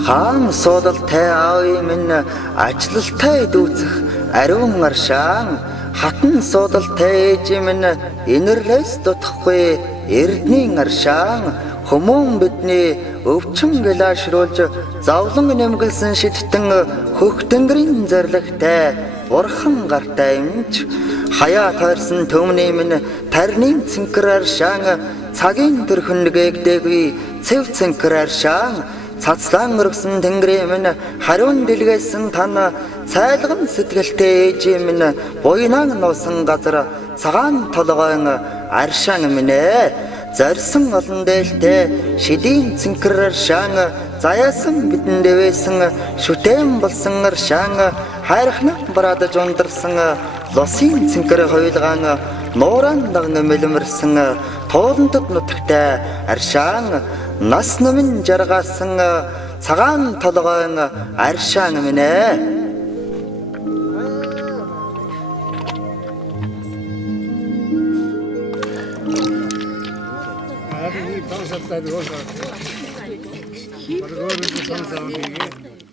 Хаан суудалтай аавын минь ачлалтай дүүцэх ариун аршаан хатан суудалтай ээжийн минь инэрлээс дутхгүй эрдний аршаан хүмүүн бидний өвчин гэлашруулж зовлон нэмгэлсэн шидтэн хөх тэнгэрийн зоригтой бурхан гартай юмч хаяа тойрсон төмний минь тарны цэнкэр аршаан цагийн төрхөндөгээгдээгүй цэв цэнкэр аршаан цацлан өргсөн тэнгэрийн минь хариун дэлгээсэн тана цайлган сэтгэлтэй ээжийн минь буйнаа нуусан газар цагаан толгойн аршаан минь зарсан олон дээлтэй шидийн цэнкэр аршаан заяасан бидэн дэвэсэн шүтэн болсон аршаан хайрхнах брадаж ундарсан лосын цэнкэр хойлгаан нууран дагн мэлмэрсэн туулантад нутагтай аршаан нас намын жаргаасан цагаан толгойн аршаан минь Hadi iyi dans et tabii o zaman. Bargor bir dans et.